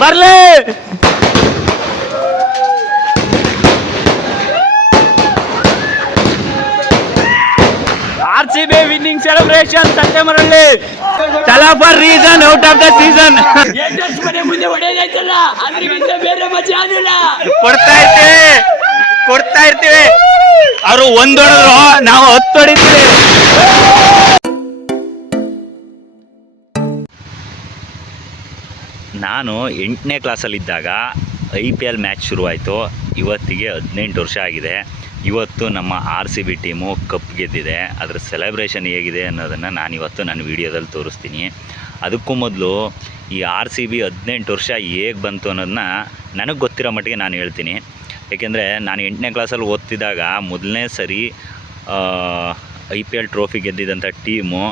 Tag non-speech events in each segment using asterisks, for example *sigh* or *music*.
ಬರ್ಲಿ. R C B winning celebration Santemaralli ತಲಾ for reason out of the season ಮನೆ ಮುಂದೆ ಹೊಡೆಯಲ್ಲ ಅದ್ರಿಗಿಂತ ಬೇರೆ ಮಜಾ ಆಗಿಲ್ಲ ಕೊಡ್ತಾ ಇರ್ತೀವಿ. ಕೊಡ್ತಾ ಇರ್ತೀವಿ. ಅವರು ಒಂದೊಡೆದ್ರು ನಾವು ಹತ್ತು ಹೊಡಿತೀವಿ. ನಾನು ಎಂಟನೇ ಕ್ಲಾಸಲ್ಲಿದ್ದಾಗ ಐ ಪಿ ಎಲ್ ಮ್ಯಾಚ್ ಶುರುವಾಯಿತು. ಇವತ್ತಿಗೆ ಹದಿನೆಂಟು ವರ್ಷ ಆಗಿದೆ. ಇವತ್ತು ನಮ್ಮ R C B team cup ಗೆದ್ದಿದೆ. ಅದರ ಸೆಲೆಬ್ರೇಷನ್ ಹೇಗಿದೆ ಅನ್ನೋದನ್ನು ನಾನು ಇವತ್ತು ನನ್ನ ವೀಡಿಯೋದಲ್ಲಿ ತೋರಿಸ್ತೀನಿ. ಅದಕ್ಕೂ ಮೊದಲು ಈ ಆರ್ ಸಿ ಬಿ ಹದಿನೆಂಟು ವರ್ಷ ಹೇಗೆ ಬಂತು ಅನ್ನೋದನ್ನ ನನಗೆ ಗೊತ್ತಿರೋ ಮಟ್ಟಿಗೆ ನಾನು ಹೇಳ್ತೀನಿ. ಏಕೆಂದರೆ ನಾನು ಎಂಟನೇ ಕ್ಲಾಸಲ್ಲಿ ಓದ್ತಿದ್ದಾಗ ಮೊದಲನೇ ಸರಿ ಐ ಪಿ ಎಲ್ ಟ್ರೋಫಿ ಗೆದ್ದಿದ್ದಂಥ ಟೀಮು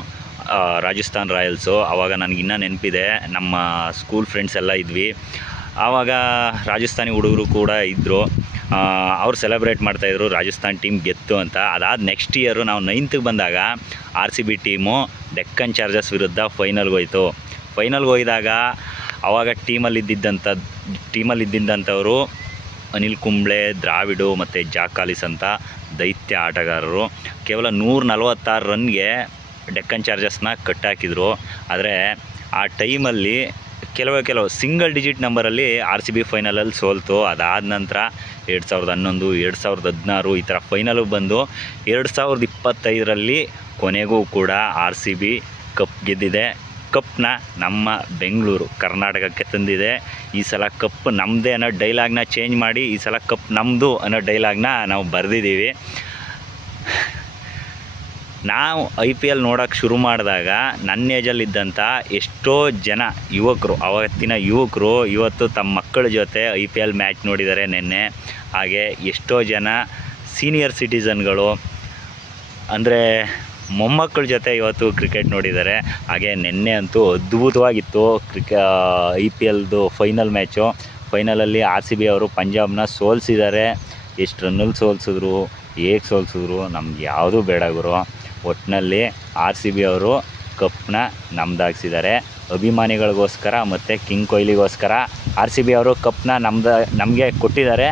ರಾಜಸ್ಥಾನ್ ರಾಯಲ್ಸು. ಆವಾಗ ನನಗೆ ಇನ್ನೂ ನೆನಪಿದೆ. ನಮ್ಮ ಸ್ಕೂಲ್ ಫ್ರೆಂಡ್ಸ್ ಎಲ್ಲ ಇದ್ವಿ. ಆವಾಗ ರಾಜಸ್ಥಾನಿ ಹುಡುಗರು ಕೂಡ ಇದ್ದರು ಅವ್ರು ಸೆಲೆಬ್ರೇಟ್ ಮಾಡ್ತಾಯಿದ್ರು ರಾಜಸ್ಥಾನ್ ಟೀಮ್ ಗೆತ್ತು ಅಂತ. ಅದಾದ ನೆಕ್ಸ್ಟ್ ಇಯರು ನಾವು ನೈನ್ತಿಗೆ ಬಂದಾಗ R C B team Deccan chargers ವಿರುದ್ಧ ಫೈನಲ್ಗೆ ಹೋಯಿತು. ಫೈನಲ್ಗೆ ಹೋಗಿದಾಗ ಆವಾಗ ಟೀಮಲ್ಲಿದ್ದಂಥ ಟೀಮಲ್ಲಿದ್ದಂಥವರು ಅನಿಲ್ ಕುಂಬ್ಳೆ, ದ್ರಾವಿಡು ಮತ್ತು ಜಾಕಾಲಿಸ್ ಅಂತ ದೈತ್ಯ ಆಟಗಾರರು. ಕೇವಲ ನೂರ ನಲವತ್ತಾರು ರನ್ಗೆ ಡೆಕ್ಕನ್ ಚಾರ್ಜಸ್ನ ಕಟ್ಟಾಕಿದ್ರು. ಆದರೆ ಆ ಟೈಮಲ್ಲಿ ಕೆಲವು ಕೆಲವು ಸಿಂಗಲ್ ಡಿಜಿಟ್ ನಂಬರಲ್ಲಿ ಆರ್ ಸಿ ಬಿ ಫೈನಲಲ್ಲಿ ಸೋಲ್ತು. ಅದಾದ ನಂತರ ಎರಡು ಸಾವಿರದ ಹನ್ನೊಂದು, ಎರಡು ಸಾವಿರದ ಹದಿನಾರು ಈ ಥರ ಫೈನಲು ಬಂದು ಎರಡು ಸಾವಿರದ ಇಪ್ಪತ್ತೈದರಲ್ಲಿ ಕೊನೆಗೂ ಕೂಡ ಆರ್ ಸಿ ಬಿ ಕಪ್ ಗೆದ್ದಿದೆ. ಕಪ್ನ ನಮ್ಮ ಬೆಂಗಳೂರು, ಕರ್ನಾಟಕಕ್ಕೆ ತಂದಿದೆ. ಈ ಸಲ ಕಪ್ ನಮ್ಮದೇ ಅನ್ನೋ ಡೈಲಾಗ್ನ ಚೇಂಜ್ ಮಾಡಿ ಈ ಸಲ ಕಪ್ ನಮ್ಮದು ಅನ್ನೋ ಡೈಲಾಗ್ನ ನಾವು ಬರೆದಿದ್ದೀವಿ. ನಾವು ಐ ಪಿ ಎಲ್ ನೋಡೋಕ್ಕೆ ಶುರು ಮಾಡಿದಾಗ ನನ್ನ ಏಜಲ್ಲಿದ್ದಂಥ ಎಷ್ಟೋ ಜನ ಯುವಕರು, ಅವತ್ತಿನ ಯುವಕರು, ಇವತ್ತು ತಮ್ಮ ಮಕ್ಕಳ ಜೊತೆ ಐ ಪಿ ಎಲ್ ಮ್ಯಾಚ್ ನೋಡಿದ್ದಾರೆ ನಿನ್ನೆ. ಹಾಗೆ ಎಷ್ಟೋ ಜನ ಸೀನಿಯರ್ ಸಿಟಿಸನ್ಗಳು ಅಂದರೆ ಮೊಮ್ಮಕ್ಕಳ ಜೊತೆ ಇವತ್ತು ಕ್ರಿಕೆಟ್ ನೋಡಿದ್ದಾರೆ. ಹಾಗೆ ನಿನ್ನೆ ಅಂತೂ ಅದ್ಭುತವಾಗಿತ್ತು ಕ್ರಿಕೆ ಐ ಪಿ ಎಲ್ದು ಫೈನಲ್ ಮ್ಯಾಚು ಫೈನಲಲ್ಲಿ ಆರ್ ಸಿ ಬಿ ಅವರು ಪಂಜಾಬ್ನ ಸೋಲಿಸಿದ್ದಾರೆ. ಎಷ್ಟು ರನ್ನಲ್ಲಿ ಸೋಲಿಸಿದ್ರು, ಹೇಗೆ ಸೋಲಿಸಿದ್ರು, ನಮ್ಗೆ ಯಾವುದೂ ಬೇಡ ಗುರು. ಒಟ್ಟಿನಲ್ಲಿ ಆರ್ ಸಿ ಬಿ ಅವರು ಕಪ್ನ ನಮ್ದಾಗಿಸಿದ್ದಾರೆ. ಅಭಿಮಾನಿಗಳಿಗೋಸ್ಕರ ಮತ್ತು ಕಿಂಗ್ ಕೊಹ್ಲಿಗೋಸ್ಕರ ಆರ್ ಸಿ ಬಿ ಅವರು ಕಪ್ನ ನಮ್ದ, ನಮಗೆ ಕೊಟ್ಟಿದ್ದಾರೆ.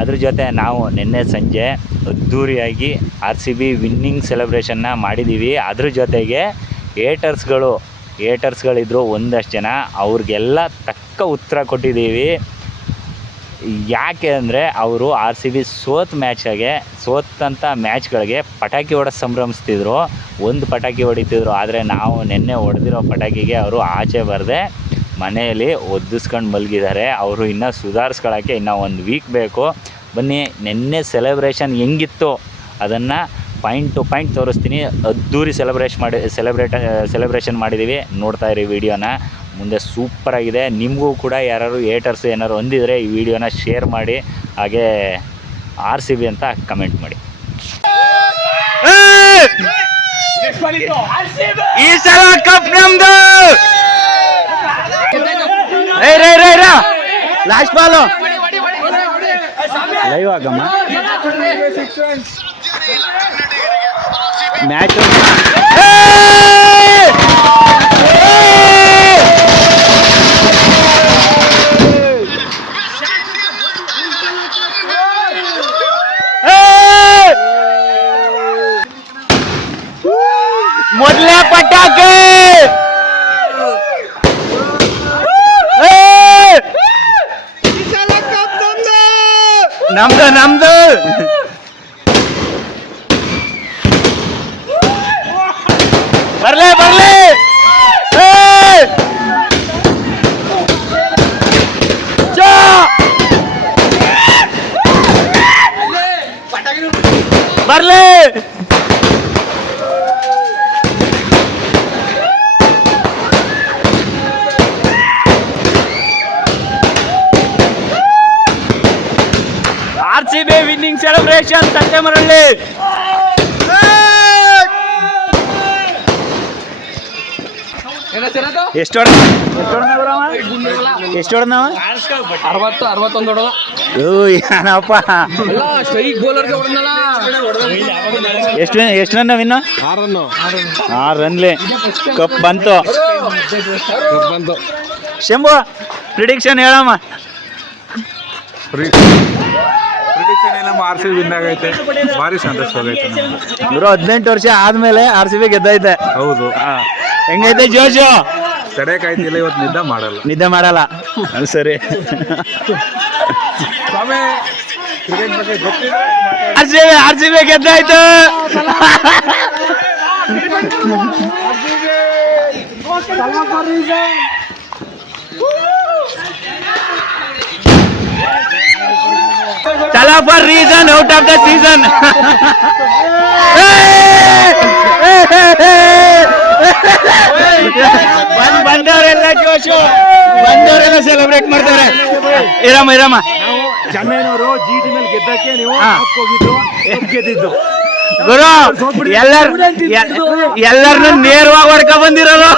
ಅದ್ರ ಜೊತೆ ನಾವು ನಿನ್ನೆ ಸಂಜೆ ಅದ್ಧೂರಿಯಾಗಿ ಆರ್ ಸಿ ಬಿ ವಿನ್ನಿಂಗ್ ಸೆಲೆಬ್ರೇಷನ್ನ ಮಾಡಿದ್ದೀವಿ. ಅದ್ರ ಜೊತೆಗೆ ಏಟರ್ಸ್ಗಳು, ಏಟರ್ಸ್ಗಳಿದ್ರು ಒಂದಷ್ಟು ಜನ, ಅವ್ರಿಗೆಲ್ಲ ತಕ್ಕ ಉತ್ತರ ಕೊಟ್ಟಿದ್ದೀವಿ. ಯಾಕೆ ಅಂದರೆ ಅವರು ಆರ್ ಸಿ ಬಿ ಸೋತ್ ಮ್ಯಾಚಾಗೆ ಸೋತಂಥ ಮ್ಯಾಚ್ಗಳಿಗೆ ಪಟಾಕಿ ಹೊಡೆದು ಸಂಭ್ರಮಿಸ್ತಿದ್ರು. ಒಂದು ಪಟಾಕಿ ಹೊಡಿತಿದ್ರು, ಆದರೆ ನಾವು ನಿನ್ನೆ ಹೊಡೆದಿರೋ ಪಟಾಕಿಗೆ ಅವರು ಆಚೆ ಬರದೆ, ಮನೆಯಲ್ಲಿ ಒದ್ದಿಸ್ಕೊಂಡು ಮಲಗಿದ್ದಾರೆ ಅವರು ಇನ್ನೂ ಸುಧಾರಿಸ್ಕೊಳ್ಳೋಕ್ಕೆ ಇನ್ನೂ ಒಂದು ವೀಕ್ ಬೇಕು. ಬನ್ನಿ, ನಿನ್ನೆ ಸೆಲೆಬ್ರೇಷನ್ ಹೆಂಗಿತ್ತು? ಅದನ್ನು ಪಾಯಿಂಟ್ ಟು ಪಾಯಿಂಟ್ ತೋರಿಸ್ತೀನಿ. ಅದ್ದೂರಿ ಸೆಲೆಬ್ರೇಷ್ ಮಾಡಿ ಸೆಲೆಬ್ರೇಟ ಸೆಲೆಬ್ರೇಷನ್ ಮಾಡಿದ್ದೀವಿ ನೋಡ್ತಾ ಇರಿ ವಿಡಿಯೋನ ಮುಂದೆ ಸೂಪರಾಗಿದೆ ನಿಮಗೂ ಕೂಡ ಯಾರಾದ್ರು ಏಟರ್ಸ್ ಏನಾದ್ರು ಹೊಂದಿದ್ರೆ ಈ ವಿಡಿಯೋನ ಶೇರ್ ಮಾಡಿ ಹಾಗೆ ಆರ್ ಸಿ ಬಿ ಅಂತ ಕಮೆಂಟ್ ಮಾಡಿ. ಈ ಸಲ ಕಪ್ ನಮ್ದು! ಲಾಸ್ಟ್ ಬಾಲು ಲೈವ್ ಆಗಮ್ಮ ಮ್ಯಾಚ್ ನಮ್ದು ನಮ್ದು ಬರ್ಲಿ ಬರ್ಲಿ ಏ! ಜಾ! ಬರ್ಲಿ ಆರ್ ವಿನ್ನಿಂಗ್ ಸೆಲೆಬ್ರೇಷನ್ ಸಂತೆಮರಳ್ಳಿ ಎಷ್ಟು ಎಷ್ಟು ಹೊಡೆದವ ಅರವತ್ತು ಅರವತ್ತೊಂದು ಹೊಡೆದ. ಏನಪ್ಪ? ಎಷ್ಟು ಎಷ್ಟು ರನ್ ಇನ್ನು? ರನ್ ಆರು ರನ್ಲಿ ಕಪ್ ಬಂತು. ಬಂತು. ಶಂಭು ಪ್ರಿಡಿಕ್ಷನ್ ಹೇಳಮ್ಮ. ಏನಮ್ಮ ಆರ್ ಸಿ ವಿನ್ ಆಗೈತೆ. ಭಾರಿ ಸಂತೋಷವಾಗೈತೆ ನಮ್ಗೆ. ಗುರು ಹದಿನೆಂಟು ವರ್ಷ ಆದ್ಮೇಲೆ ಆರ್ ಸಿ ಬಿ ಗೆದ್ದೈತೆ. ಹೌದು. ಹೆಂಗೈತೆ ಜೋಶು? ತಡೆಯಕ್ಕಾಯ್ತಿಲ್ಲ ಇವತ್ತು ನಿದ್ದೆ ಮಾಡಲ್ಲ. ನಿದ್ದೆ ಮಾಡಲ್ಲ. ಅದು ಸರಿ. ಸ್ವಾಮಿ ಕ್ರಿಕೆಟ್ ಬಗ್ಗೆ ಗೊತ್ತಿದ್ರೆ R C B R C B ಗೆದ್ದಾಯ್ತು. ಚಲೋ for reason out of the season ಬಂದ್ ಬಂದವರೆಲ್ಲ ಜೋಶು. ಬಂದವರೆಲ್ಲ ಸೆಲೆಬ್ರೇಟ್ ಮಾಡ್ತಾರೆ. ಇರಮ್ಮ ಇರಮ್ಮ. ಚೆನ್ನೈನವರು ಜಿ ಟಿ ಮೇಲೆ ಗೆದ್ದಕ್ಕೆ ನೀವು. ಹೋಗಿದ್ದು ಗೆದ್ದಿದ್ದು. ಗುರು ಎಲ್ಲರ ಎಲ್ಲರನ್ನು ನೇರವಾಗಿ ಹೊಡ್ಕೊ ಬಂದಿರೋದು.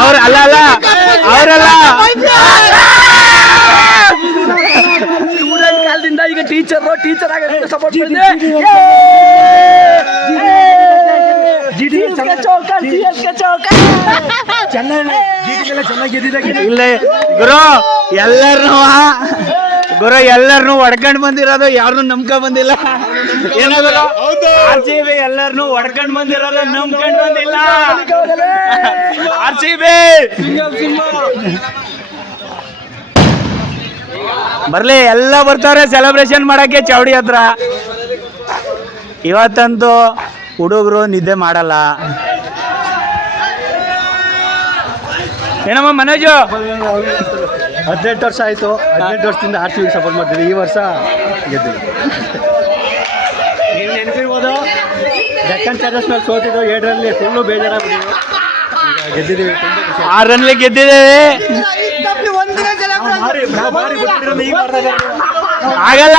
ಅವ್ರ ಅಲ್ಲ ಅಲ್ಲ. ಅವರೆಲ್ಲ. ಟೀಚರ್ ಟೀಚರ್ ಆಗಿ ಸಪೋರ್ಟ್ ಮಾಡಿದೆ ಇಲ್ಲ ಗುರು ಎಲ್ಲರೂ ಗುರು ಎಲ್ಲರನ್ನು ಹೊಡ್ಕೊಂಡ್ ಬಂದಿರೋದು ಯಾರನ್ನು ನಂಬ್ಕೊಂಡ್ ಬಂದಿಲ್ಲ. ಏನಾದ್ರು ಆರ್ ಸಿ ಬಿ ಎಲ್ಲರನ್ನು ಹೊಡ್ಕೊಂಡ್ ಬಂದಿರೋದು ನಂಬ್ಕೊಂಡ್ ಬಂದಿಲ್ಲ. R C B! ಬರ್ಲಿ ಎಲ್ಲ ಬರ್ತಾರೆ ಸೆಲೆಬ್ರೇಷನ್ ಮಾಡಕ್ಕೆ ಚೌಡಿ ಹತ್ರ. ಇವತ್ತಂತೂ ಹುಡುಗರು ನಿದ್ದೆ ಮಾಡಲ್ಲ. ಏನಮ್ಮ ಮನೋಜು? ಹದಿನೆಂಟು ವರ್ಷ ಆಯಿತು. ಹದಿನೆಂಟು ವರ್ಷದಿಂದ ಆರ್ ಸಿ ಸಪೋರ್ಟ್ ಮಾಡ್ತೀವಿ ಈ ವರ್ಷ ಗೆದ್ದಿವಿ ನೀವು ನೆನಪಿರ್ಬೋದು? ಡೆಕ್ಕನ್ ಚಾರ್ಜಸ್ ಮೇಲೆ ಸೋತಿದ್ದು ಏಳರಲ್ಲಿ ಫುಲ್ಲು ಈಗ ಗೆದ್ದಿದ್ದೀವಿ ಆ ಖುಷಿ ಆರನ್ಲಿ ಗೆದ್ದಿದ್ದೇವೆ. ಆಗಲ್ಲ.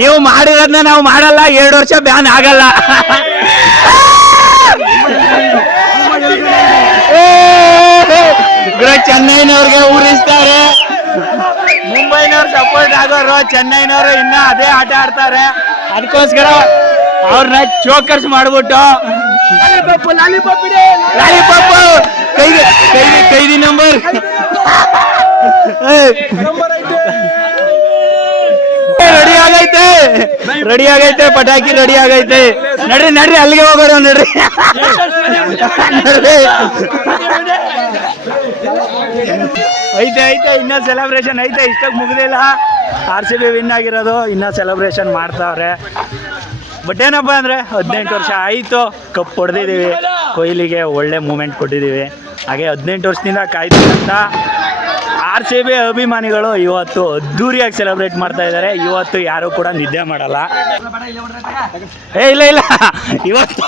ನೀವು ಮಾಡಿರೋದನ್ನ ನಾವು ಮಾಡಲ್ಲ. ಎರಡು ವರ್ಷ ಬ್ಯಾನ್ ಆಗಲ್ಲ. ಚೆನ್ನೈನವ್ರಿಗೆ ಊರಿಸ್ತಾರೆ. ಮುಂಬೈನವ್ರು ಸಪೋರ್ಟ್ ಆಗೋರು ಚೆನ್ನೈನವರು ಇನ್ನ ಅದೇ ಆಟ ಆಡ್ತಾರೆ. ಅದಕ್ಕೋಸ್ಕರ ಅವ್ರನ್ನ ಚೋಕರ್ಸ್ ಮಾಡ್ಬಿಟ್ಟು ಲಾಲಿಪಾಪ್ ಲಾಲಿಪಾಪ್ ಕೈ ಕೈ ಕೈದಿ ನಂಬರ್ ರೆಡಿ ಆಗೈತೆ. ರೆಡಿ ಆಗೈತೆ, ಪಟಾಕಿ ರೆಡಿ ಆಗೈತೆ. ನಡ್ರಿ ನಡ್ರಿ, ಅಲ್ಲಿಗೆ ಹೋಗೋರು ನಡ್ರಿ. ಐತೆ ಐತೆ, ಇನ್ನ ಸೆಲೆಬ್ರೇಷನ್ ಐತೆ. ಇಷ್ಟಕ್ಕೆ ಮುಗ್ದಿಲ್ಲ. ಆರ್ ಸಿ ಬಿ ವಿನ್ ಆಗಿರೋದು, ಇನ್ನ ಸೆಲೆಬ್ರೇಷನ್ ಮಾಡ್ತಾವ್ರೆ. ಬಟ್ ಏನಪ್ಪ ಅಂದರೆ, ಹದಿನೆಂಟು ವರ್ಷ ಆಯಿತು, ಕಪ್ ಹೊಡೆದಿದ್ದೀವಿ ಕೊಹ್ಲಿಗೆ ಒಳ್ಳೆ ಮೂಮೆಂಟ್ ಕೊಟ್ಟಿದ್ದೀವಿ ಹಾಗೆ ಹದಿನೆಂಟು ವರ್ಷದಿಂದ ಕಾಯ್ತಿದ್ದಂಥ ಆರ್ ಸಿ ಬಿ ಅಭಿಮಾನಿಗಳು ಇವತ್ತು ಅದ್ದೂರಿಯಾಗಿ ಸೆಲೆಬ್ರೇಟ್ ಮಾಡ್ತಾ ಇದ್ದಾರೆ. ಇವತ್ತು ಯಾರು ಕೂಡ ನಿದ್ದೆ ಮಾಡಲ್ಲ. ಏ, ಇಲ್ಲ ಇಲ್ಲ. ಇವತ್ತು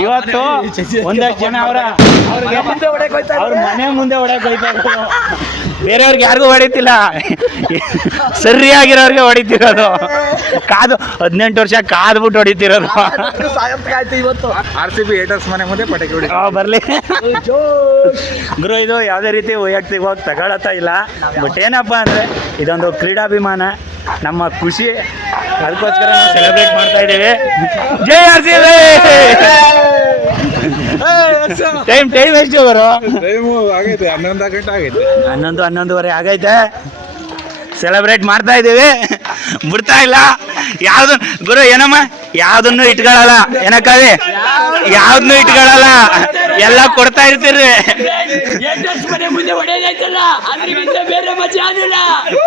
ಇವತ್ತು ಒಂದಷ್ಟು ಜನ ಅವರ ಅವ್ರ ಮನೆ ಮುಂದೆ ಹೊಡೆಯಕ್ ಹೋಯ್ತಾ. ಬೇರೆಯವ್ರಿಗೆ ಯಾರಿಗೂ ಹೊಡಿತಿಲ್ಲ. ಸರಿಯಾಗಿರೋರಿಗೆ ಹೊಡಿತಿರೋದು. ಕಾದು ಹದಿನೆಂಟು ವರ್ಷ ಕಾದ್ಬಿಟ್ಟು ಹೊಡಿತಿರೋದು. ಆಯ್ತು ಇವತ್ತು ಆರ್ ಸಿ ಬಿ ಏಟರ್ಸ್ ಮನೆ ಮುಂದೆ ಪಟಾಕಿ ಹೊಡಿ. ಬರ್ಲಿ. ಗುರು ಇದು ಯಾವುದೇ ರೀತಿ ವೈಯಕ್ತಿಕವಾಗಿ ತಗೊಳತ್ತಾ ಇಲ್ಲ. ಬಟ್ ಏನಪ್ಪ ಅಂದ್ರೆ ಇದೊಂದು ಕ್ರೀಡಾಭಿಮಾನ. ನಮ್ಮ ಖುಷಿ. ಅದಕ್ಕೋಸ್ಕರ ನಾವು ಸೆಲೆಬ್ರೇಟ್ ಮಾಡ್ತಾ ಇದ್ದೀವಿ. ಜೈ ಆರ್ ಸಿ ಟೈಮ್ ಟೈಮ್ ಎಷ್ಟು ಅವರು ಟೈಮು ಆಗೈತೆ ಹನ್ನೊಂದು ಗಂಟೆ ಆಗೈತೆ. ಹನ್ನೊಂದು ಹನ್ನೊಂದುವರೆ ಆಗೈತೆ. ಸೆಲೆಬ್ರೇಟ್ ಮಾಡ್ತಾ ಇದ್ದೀವಿ. ಬಿಡ್ತಾ ಇಲ್ಲ. ಯಾವ್ದು ಗುರು ಏನಮ್ಮ? ಯಾವ್ದನ್ನು ಇಟ್ಕೊಳಲ್ಲ? ಏನಕ್ಕಾವೆ ಯಾವ್ದನ್ನು ಇಟ್ಕೊಳಲ್ಲ? ಎಲ್ಲ ಕೊಡ್ತಾ ಇರ್ತೀರಿ.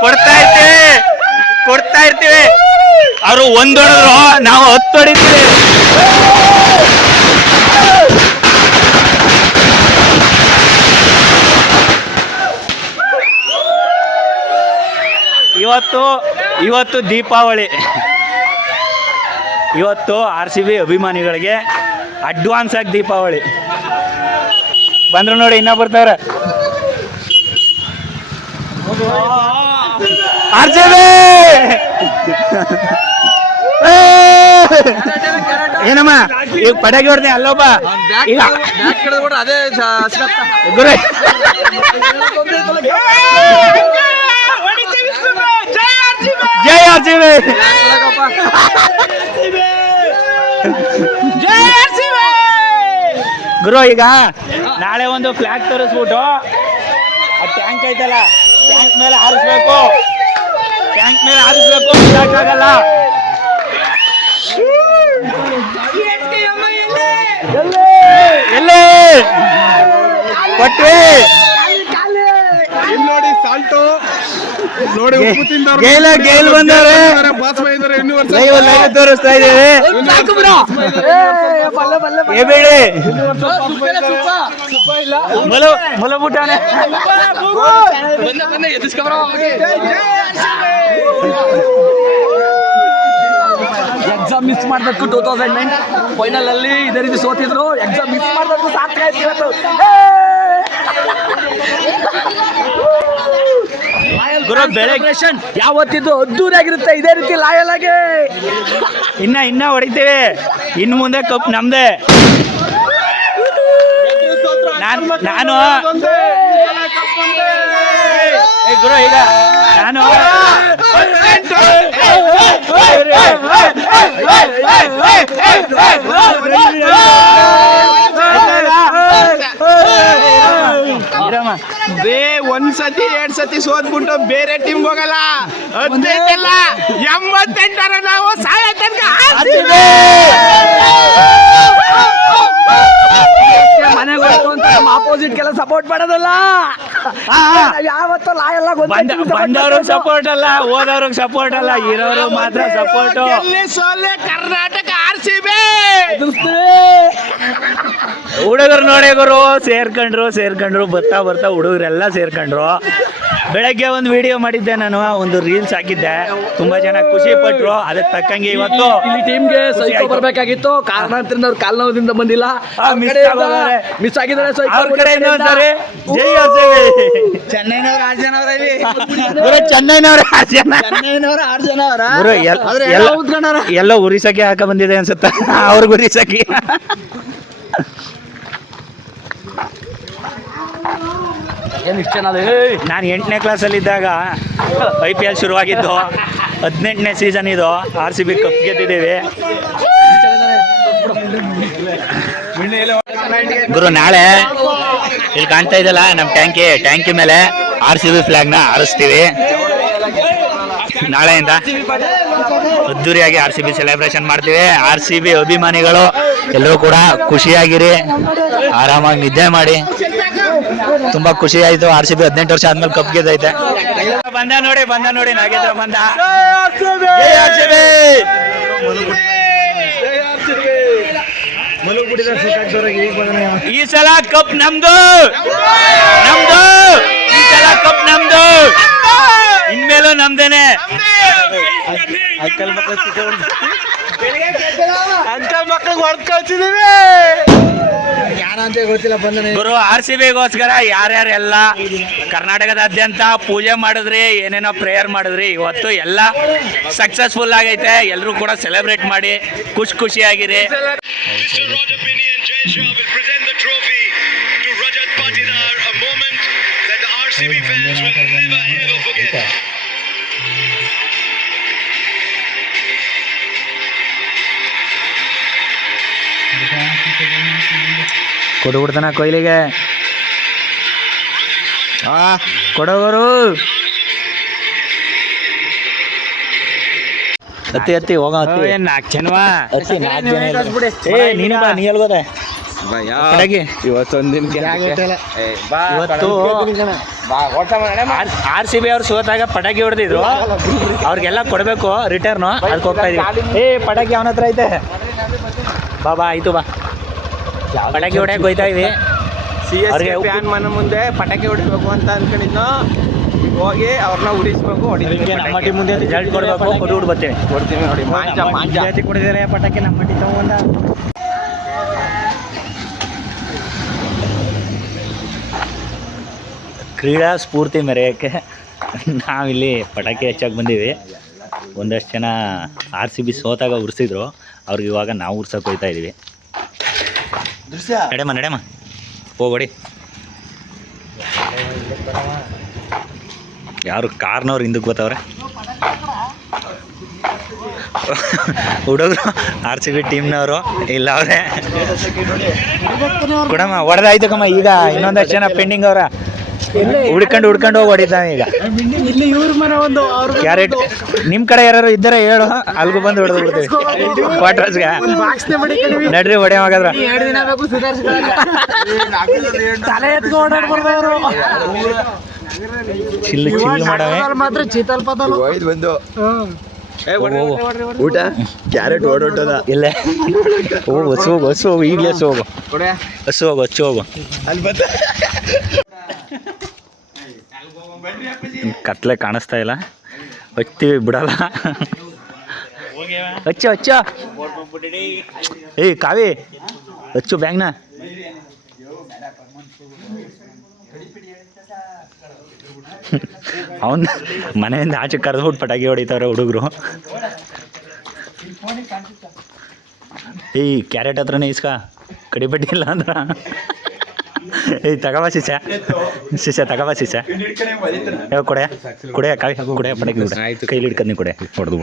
ಕೊಡ್ತಾ ಇರ್ತೀವಿ. ಕೊಡ್ತಾ ಇರ್ತೀವಿ. ಅವರು ಒಂದೊಡೆದ್ರು ನಾವು ಹತ್ತು ಹೊಡಿತೀವಿ. ಇವತ್ತು ಇವತ್ತು ದೀಪಾವಳಿ. ಇವತ್ತು ಆರ್ ಸಿ ಬಿ ಅಭಿಮಾನಿಗಳಿಗೆ ಅಡ್ವಾನ್ಸ್ ಆಗಿ ದೀಪಾವಳಿ. ಬಂದ್ರು ನೋಡಿ ಇನ್ನ ಬರ್ತಾವ್ರೆ. R C B! ಏನಮ್ಮ? ಈಗ ಪಟಾಕಿ ಹೊಡ್ತೀನಿ ಅಲ್ಲೊಬ್ಬ ಗುರು. ಜೈ ಆರ್ ಜಯ ಆರ್ಸಿಬಿ ಗುರು ಈಗ ನಾಳೆ ಒಂದು ಫ್ಲಾಗ್ ತರಿಸ್ಬಿಟ್ಟು ಟ್ಯಾಂಕ್ ಐತಲ್ಲ ಟ್ಯಾಂಕ್ ಮೇಲೆ ಹಾರಿಸ್ಬೇಕು. ಟ್ಯಾಂಕ್ ಮೇಲೆ ಹಾರಿಸ್ಬೇಕು ಬಿಡಕ್ಕಾಗಲ್ಲ ಎಲ್ಲೇ? ಕೊಟ್ವಿ ಇಲ್ಲಿ ನೋಡಿ ಸಾಲ್ಟು ನೋಡಿ ಗೆ- ಉಪ್ಪು ತಿಂದವ್ರು ಗೇಲ ಗೇಲ್ ಬಂದವ್ರೆ. ಬಾಸ್ಮ ಇದ್ದಾರೆ ಯೂನಿವರ್ಸಲ್ ಲೈವ್ ಲೈವ್ ತೋರಿಸ್ತಾ ಇದ್ದೀವಿ ಎಕ್ಸಾಮ್ ಮಿಸ್ ಮಾಡ್ಬೇಕು ಟೂ ತೌಸಂಡ್ ನೈನ್ ಫೈನಲ್ ಅಲ್ಲಿ ಇದೇ ರೀತಿ ಸೋತಿದ್ರು. ಎಕ್ಸಾಮ್ ಮಿಸ್ ಮಾಡ್ಬೇಕು ಸಾರ್ಥಕ ಆಯ್ತು ಇವತ್ತು. ಬೆಳಗ್ಗೆ- Celebration ಯಾವತ್ತಿದ್ದು ಅದ್ದೂರಿಯಾಗಿರುತ್ತೆ ಇದೇ ರೀತಿ ಲಾಯಲ್ ಆಗಿ ಇನ್ನ ಇನ್ನ ಹೊಡಿತೀವಿ ಇನ್ನು ಮುಂದೆ ಕಪ್ ನಮ್ದೆ ನಾನು ನಾನು ಏ ಗುರು ಈಗ ನಾನು ಇರಮ್ಮ. ಬೇ ಒಂದ್ ಸತಿ ಎರಡ್ ಸತಿ ಸೋತ್ಬಿಟ್ಟು ಬೇರೆ ಟೀಮ್ ಹೋಗಲ್ಲ. ಹದಿನೈದಲ್ಲ ಎಂಬತ್ತೆಂಟರ ನಾವು ಸಾಯ ತನಕ ಆಡ್ತೀವಿ. ಮನೆಗೆ ಹೋಯ್ತು ಅಂತ ನಮ್ಮ ಆಪೋಸಿಟ್ ಕೆಲ ಸಪೋರ್ಟ್ ಮಾಡೋದಲ್ಲ? ನಾವ್ ಯಾವತ್ತೂ ಲಾಯಲ್ಲ ಬಂದ ಬಂದವ್ರಿಗೆ ಸಪೋರ್ಟ್ ಅಲ್ಲ ಹೋದವ್ರಿಗೆ ಸಪೋರ್ಟ್ ಅಲ್ಲ ಇರೋರು ಮಾತ್ರ ಸಪೋರ್ಟ್ ಗೆಲ್ಲಿ ಸೋಲೆ ಕರ್ನಾಟಕ ಆರ್ ಸಿ ಬಿ ಎದುರಿಸ್ತೀವಿ. *laughs* ಹುಡುಗರು ನೋಡಿಗರು ಸೇರ್ಕೊಂಡ್ರು ಸೇರ್ಕೊಂಡ್ರು ಬರ್ತಾ ಬರ್ತಾ ಹುಡುಗರೆಲ್ಲ ಸೇರ್ಕೊಂಡ್ರು. ಬೆಳಗ್ಗೆ ಒಂದು ವಿಡಿಯೋ ಮಾಡಿದ್ದೆ ನಾನು ಒಂದು ರೀಲ್ಸ್ ಹಾಕಿದ್ದೆ. ತುಂಬಾ ಜನ ಖುಷಿ ಪಟ್ರು. ಅದಕ್ಕೆ ತಕ್ಕಂಗೆ ಇವತ್ತು ಇಲ್ಲಿ ಟೀಮ್ಗೆ ಸೈಕೋ ಬರಬೇಕಾಗಿತ್ತು. ಕಾರಣಾಂತರದಿಂದ ಅವ್ರು ಕಾಲ್ ನೋದಿಂದ ಬಂದಿಲ್ಲ. ಮಿಸ್ ಆಗಿದ್ದಾರೆ. ಸೈಕೋ ಅವ್ರ ಕಡೆಯಿಂದ ಒಂದ್ಸರಿ ಜೈ ಚೆನ್ನೈನವ್ರು ಆರು ಜನ ಅವ್ರ ಚೆನ್ನೈನವ್ರ ಆರ್ ಜನ ಚೆನ್ನೈನವ್ರು ಆರು ಜನ ಅವರ ಎಲ್ಲ ಉರಿಸಕ್ಕೆ ಹಾಕ ಬಂದಿದೆ ಅನ್ಸುತ್ತೆ? ಅವ್ರಿಗೆ ಉರಿಸಕ್ಕೆ aquí. ಇಷ್ಟ ನಾನು ಎಂಟನೇ ಕ್ಲಾಸಲ್ಲಿದ್ದಾಗ ಐ ಪಿ ಎಲ್ ಶುರುವಾಗಿದ್ದು ಹದಿನೆಂಟನೇ ಸೀಸನ್ ಇದು ಆರ್ ಸಿ ಬಿ ಕಪ್ ಗೆದ್ದಿದ್ದೀವಿ. ಗುರು ನಾಳೆ ಇಲ್ಲಿ ಕಾಣ್ತಾ ಇದೆಯಲ್ಲ ನಮ್ಮ ಟ್ಯಾಂಕಿ ಟ್ಯಾಂಕಿ ಮೇಲೆ ಆರ್ ಸಿ ಬಿ ಫ್ಲಾಗ್ನ ಹಾರಿಸ್ತೀವಿ. ನಾಳೆಯಿಂದ ಅದ್ದೂರಿಯಾಗಿ ಆರ್ ಸಿ ಬಿ ಸೆಲೆಬ್ರೇಷನ್ ಮಾಡ್ತೀವಿ. ಆರ್ ಸಿ ಬಿ ಅಭಿಮಾನಿಗಳು ಎಲ್ಲರೂ ಕೂಡ ಖುಷಿಯಾಗಿರಿ. ಆರಾಮಾಗಿ ನಿದ್ದೆ ಮಾಡಿ. ತುಂಬಾ ಖುಷಿ ಆಯ್ತು. ಆರ್ ಸಿ ಬಿ ಹದಿನೆಂಟು ವರ್ಷ ಆದ್ಮೇಲೆ ಕಪ್ ಗೆದ್ದೈತೆ. ಬಂದ ನೋಡಿ ಬಂದ ನೋಡಿ, ನಾಗೇಂದ್ರ ಬಂದ! ಈ ಸಲ ಕಪ್ ನಮ್ದು! ನಮ್ದು! ಈ ಸಲ ಕಪ್ ನಮ್ದು! ನಮ್ದೇನೆ. ಅಂಕಲ್ ಮಕ್ಕಳಿಗೆ ಹೊಡೆದು ಕಳ್ಸಿದೀವಿ ಯಾರಂತ ಗೊತ್ತಿಲ್ಲ ಬಂದನೆ. ಗುರು ಆರ್ ಸಿ ಬಿಗೋಸ್ಕರ ಯಾರ್ಯಾರೆಲ್ಲ ಕರ್ನಾಟಕದಾದ್ಯಂತ ಪೂಜೆ ಮಾಡಿದ್ರಿ ಏನೇನೋ ಪ್ರೇಯರ್ ಮಾಡಿದ್ರಿ ಇವತ್ತು ಎಲ್ಲ ಸಕ್ಸಸ್ಫುಲ್ ಆಗೈತೆ. ಎಲ್ಲರೂ ಕೂಡ ಸೆಲೆಬ್ರೇಟ್ ಮಾಡಿ ಖುಷಿ ಖುಷಿಯಾಗಿರಿ. ಕೊಡ್ಬಿಡ್ತಾನ ಕೊಯ್ಲಿಗೆ. ಕೊಡೋರು ಅತ್ತಿ ಅತ್ತಿ ಹೋಗ ಹತ್ತಿ. ನಾಲ್ಕು ಜನವಾ? ಹತ್ತಿ ನಾಲ್ಕು ಜನ ಇಲ್ಲ. ಏ ನೀನು ಬಾ ನೀ ಎಲ್ಗೋದೆ ಕಡೆಗೆ. ಇವತ್ತೊಂದಿನ ಇವತ್ತು ಆರ್ ಸಿ ಬಿ ಅವ್ರು ಸೋತಾಗ ಪಟಾಕಿ ಹೊಡೆದಿದ್ರು. ಅವ್ರಿಗೆಲ್ಲ ಕೊಡಬೇಕು ರಿಟರ್ನು ಅದಕ್ಕೆ ಹೋಗ್ತಾ ಇದೀವಿ. ಏ ಪಟಾಕಿ ಅವನ ಹತ್ರ ಐತೆ. ಬಾ ಬಾ ಆಯ್ತು ಬಾ. ಪಟಾಕಿ ಹೊಡ್ಯಕ್ಕೆ ಹೋಯ್ತಾ ಇವಿ ಸಿ ಎಸ್ ಫ್ಯಾನ್ ಮನ ಮುಂದೆ ಪಟಾಕಿ ಹೊಡಿಬೇಕು ಅಂತ ಅನ್ಕೊಂಡಿದ್ನೋ ಈಗ ಹೋಗಿ ಅವ್ರನ್ನ ಉಡಿಸ್ಬೇಕು ಹೊಡಿತೀವಿ ನಮ್ಮ ಟೀಮ್ ಮುಂದೆ ರಿಸಲ್ಟ್ ಕೊಡಬೇಕು ಕೊಟ್ಟು ಹುಡ್ ಬರ್ತೀವಿ. ಕೊಡ್ತೀವಿ ನೋಡಿ ಮಾಂಜ ಮಾಂಜ. ಜಾತಿ ಕೊಡಿದ್ದಾರೆ ಪಟಾಕಿ ನಮ್ಮ ಟೀಮ್ ತಗೊಂಡ ಕ್ರೀಡಾ ಸ್ಫೂರ್ತಿ ಮೆರೆಯೋಕ್ಕೆ ನಾವಿಲ್ಲಿ ಪಟಾಕಿ ಹೆಚ್ಚಾಗಿ ಬಂದೀವಿ ಒಂದಷ್ಟು ಜನ ಆರ್ ಸಿ ಬಿ ಸೋತಾಗ ಉರ್ಸಿದ್ರು. ಅವ್ರಿಗೆ ಇವಾಗ ನಾವು ಉರ್ಸಕ್ಕೆ ಹೋಗ್ತಾ ಇದೀವಿ ನಡೆಯಮ್ಮ ನಡೆಯಮ್ಮ. ಹೋಗ್ಬೇಡಿ. ಯಾರು ಕಾರ್ನವ್ರು ಹಿಂದಕ್ಕೆ ಗೊತ್ತವ್ರೆ ಹುಡುಗರು ಆರ್ ಸಿ ಬಿ ಟೀಮ್ನವರು ಇಲ್ಲ ಅವ್ರೆ. ಕೊಡಮ್ಮ ಒಡೆದಾಯ್ತಕ್ಕಮ್ಮ ಕಮ್ಮ ಈಗ ಇನ್ನೊಂದಷ್ಟು ಜನ ಪೆಂಡಿಂಗ್ ಅವ್ರ. ಹುಡ್ಕೊಂಡು ಹುಡ್ಕೊಂಡು ಹೋಗಿ ಹೊಡಿತಾನೆ ಈಗ. ಇಲ್ಲಿ ಇವ್ರ ಮನೆ ಒಂದು ಕ್ಯಾರೆಟ್ ನಿಮ್ ಕಡೆ ಯಾರು ಇದ್ದಾರೆ ಹೇಳು. ಅಲ್ಗೂ ಬಂದು ಹೊಡೆದು ಬಿಡ್ತೀವಿ. ಕ್ವಾರ್ಟರ್ಸ್ಗೆ. ನಡ್ರಿ ಹೊಡೆ ಮಗದ್ರ ಎರಡು ದಿನ ಬೇಕು ಸುಧಾರಿಸ್ಕೊಳ್ಳಲ್ಲ ತಲೆ ಎತ್ಕೊ ಓಡಾಡ್ ಬರ್ದವ್ರು. ಚಿಲ್ಲು ಚಿಲ್ಲು ಮಾಡವೆ. ಮಾತ್ರ ಚೀತಲ್ ಪದಲು ಊಟ? ಕ್ಯಾರೆಟ್ ಓಡೋಟದ ಇಲ್ಲ. ಹೋಗು ಹಸು ಹೋಗು ಹಸು ಹೋಗು. ಈಗಲೇ ಹಸು ಹೋಗು. ಹಸು ಹೋಗು ಹಚ್ಚು ಹೋಗು. ಅಲ್ಲಿ ಕತ್ಲೆ ಕಾಣಿಸ್ತಾ ಇಲ್ಲ. ಹಚ್ತೀವಿ ಬಿಡಲ್ಲ. ಹಚ್ಚು ಹಚ್ಚು. ಏಯ್ ಕಾವಿ ಹಚ್ಚು ಬ್ಯಾಂಗ್ನ. ಅವನ್ ಮನೆಯಿಂದ ಆಚೆ ಕರೆದ್ಬಿಟ್ಟು ಪಟಾಕಿ ಹೊಡಿತಾವ್ರೆ ಹುಡುಗರು. ಏಯ್ ಕ್ಯಾರೆಟ್ ಹತ್ರನೇ ಇಸ್ಕ. ಕಡಿಬಡ್ಡಿ ಇಲ್ಲ ಅಂದ್ರ. *laughs* ಏಯ್ ತಗಬಾ ಶಿಷ್ಯ. ಶಿಷ್ಯ ತಗಬಾ ಶಿಷ್ಯ. ಯಾವ ಕೊಡೆ ಕೊಡೆ ಕಾವಿ ಕೊಡೆ ಪಟಾಕಿ ಕೊಡೆ ಕೈಲಿ ಹಿಡ್ಕೊಂಡು ಕೊಡೆ ಹೊಡೆದು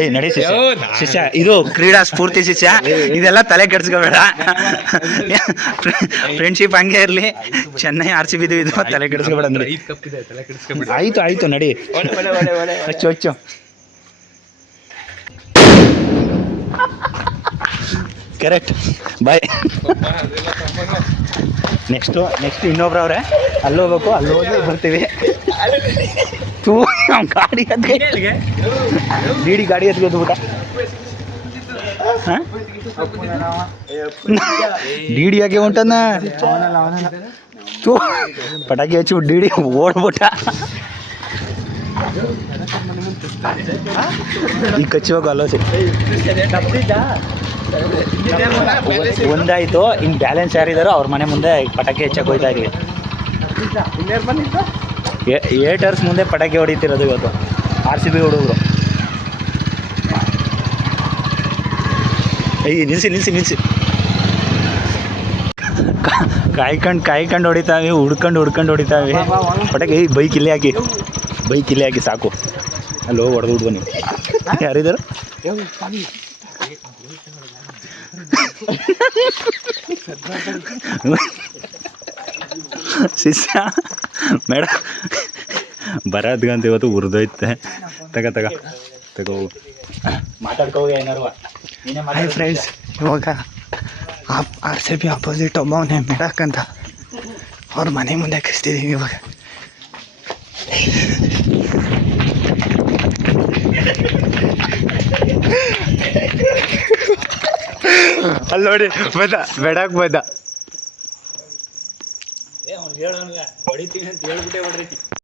ಏಯ್ ನಡಿ ಶಿಷ್ಯ. ಶಿಷ್ಯ ಇದು ಕ್ರೀಡಾ ಸ್ಫೂರ್ತಿ ಶಿಷ್ಯ. ಇದೆಲ್ಲ ತಲೆ ಕೆಡ್ಸ್ಕೋಬೇಡ. ಫ್ರೆಂಡ್ಶಿಪ್ ಹಂಗೆ ಇರಲಿ. ಚೆನ್ನೈ ಆರ್ ಸಿ ಬಿದು ಇದು ತಲೆ ಕೆಡ್ಸ್ಕೋಬೇಡ ಅಂದ್ರೆ. ಆಯ್ತು ಆಯ್ತು ನಡಿ. ಹಚ್ಚು ಹಚ್ಚು. ಕರೆಕ್ಟ್ ಬಾಯ್ ನೆಕ್ಸ್ಟು ನೆಕ್ಸ್ಟ್ ಇನ್ನೊಬ್ರು ಅವ್ರೆ. ಅಲ್ಲಿ ಹೋಗ್ಬೇಕು, ಅಲ್ಲಿ ಹೋಗಿ ಬರ್ತೀವಿ. ತೂ, ಅವ್ನ್ ಗಾಡಿ ಅದ್ಕೆ ಡಿಡಿ ಗಾಡಿ ಎತ್ಕೊಂಡು ಬಿಟ್ಟ ಡಿಡಿ ಯಾಕೆ ಹೊಂಟನ ತೂ, ಪಟಾಕಿ ಹಚ್ಚಿ ಡಿಡಿ ಓಡ್ಬಿಟ್ಟ. ಈ ಕಚ್ಚಿ ಹೋಗು ಅಲ್ಲೋ ಒಂದಾಯ್ತು. ಇನ್ನು ಬ್ಯಾಲೆನ್ಸ್ ಯಾರಿದಾರೋ ಅವ್ರ ಮನೆ ಮುಂದೆ ಪಟಾಕಿ ಹೆಚ್ಚಕ್ಕೆ ಹೋಯ್ತಾ ಇದೀವಿ. ಏಟರ್ಸ್ ಮುಂದೆ ಪಟಾಕಿ ಹೊಡಿತಿರೋದು ಇವತ್ತು. ಆರ್ ಸಿ ಬಿ ಹುಡುಗರು. ಏಯ್ ನಿಲ್ಸಿ ನಿಲ್ಸಿ ನಿಲ್ಸಿ. ಕಾಯ್ಕೊಂಡು ಕಾಯ್ಕೊಂಡು ಹೊಡಿತಾವೆ ಹುಡ್ಕೊಂಡು ಹುಡ್ಕೊಂಡು ಹೊಡಿತಾವೆ ಪಟಾಕಿ, ಏಯ್, ಬೈಕ್ ಇಲ್ಲೇ ಹಾಕಿ. ಬೈಕ್ ಇಲ್ಲೇ ಹಾಕಿ ಸಾಕು. ಅಲ್ಲಿ ಹೋಗಿ ಹೊಡೆದು ಹುಡ್ಬನಿ ಯಾರಿದ್ದಾರೆ ಶಿಷ್ಯ ಮೇಡ ಬರೋದ್ಗಂತ ಇವತ್ತು ಉರಿದೋಯ್ತೆ. ತಗ ತಗ ತಗೋ. ಮಾತಾಡ್ಕೋ ಏನಾರು ಹಾಯ್ ಫ್ರೆಂಡ್ಸ್ ಇವಾಗ ಆರ್ ಸಿ ಬಿ ಅಪೋಸಿಟ್ ಒಬ್ಬವನೇ ಮೇಡಕ್ಕಂತ ಅವ್ರ ಮನೆ ಮುಂದೆ ಹಾಕಿಸ್ತಿದ್ದೀವಿ ಇವಾಗ. ಅಲ್ಲಿ ನೋಡಿ ಬದ ಬೆಡಕ್ ಬದ. ಹೊಡಿತೀನಿ ಅಂತ ಹೇಳ್ಬಿಟ್ಟೆ ಹೊಡ್ರಿ